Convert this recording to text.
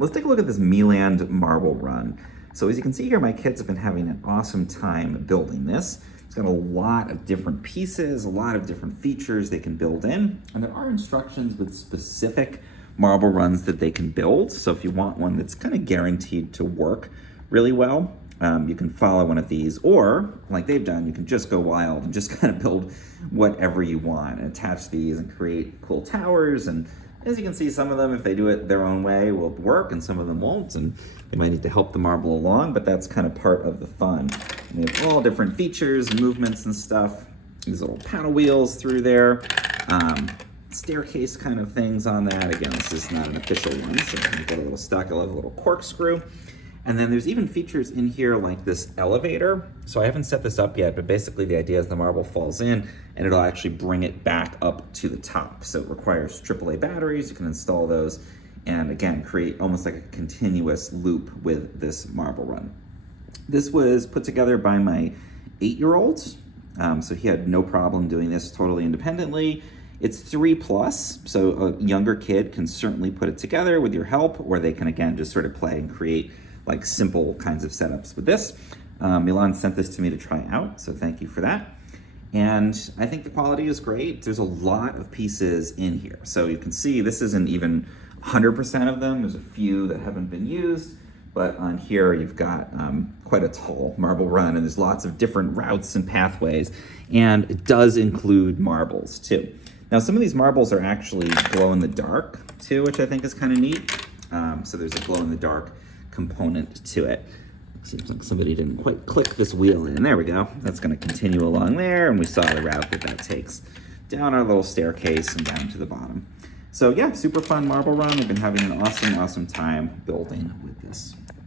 Let's take a look at this Meland marble run. So as you can see here, my kids have been having an awesome time building this. It's got a lot of different pieces, a lot of different features they can build in, and there are instructions with specific marble runs that they can build. So if you want one that's kind of guaranteed to work really well, you can follow one of these, or like they've done, you can just go wild and just kind of build whatever you want and attach these and create cool towers. And as you can see, some of them, if they do it their own way, will work, and some of them won't, and they might need to help the marble along, but that's kind of part of the fun. And they have all different features, movements and stuff. These little paddle wheels through there, staircase kind of things on that. Again, this is not an official one, so you've got a little stuck, I'll have a little corkscrew. And then there's even features in here like this elevator. So I haven't set this up yet, but basically the idea is the marble falls in and it'll actually bring it back up to the top. So it requires AAA batteries, you can install those, and again, create almost like a continuous loop with this marble run. This was put together by my 8-year-old, so he had no problem doing this totally independently. It's 3+, so a younger kid can certainly put it together with your help, or they can, again, just sort of play and create like simple kinds of setups with this. Meland sent this to me to try out, so thank you for that. And I think the quality is great. There's a lot of pieces in here. So you can see this isn't even 100% of them. There's a few that haven't been used, but on here you've got quite a tall marble run, and there's lots of different routes and pathways, and it does include marbles too. Now some of these marbles are actually glow in the dark too, which I think is kind of neat. So there's a glow in the dark component to it. Seems like somebody didn't quite click this wheel in. There we go. That's going to continue along there, and we saw the route that takes down our little staircase and down to the bottom. So yeah, super fun marble run. We've been having an awesome time building with this.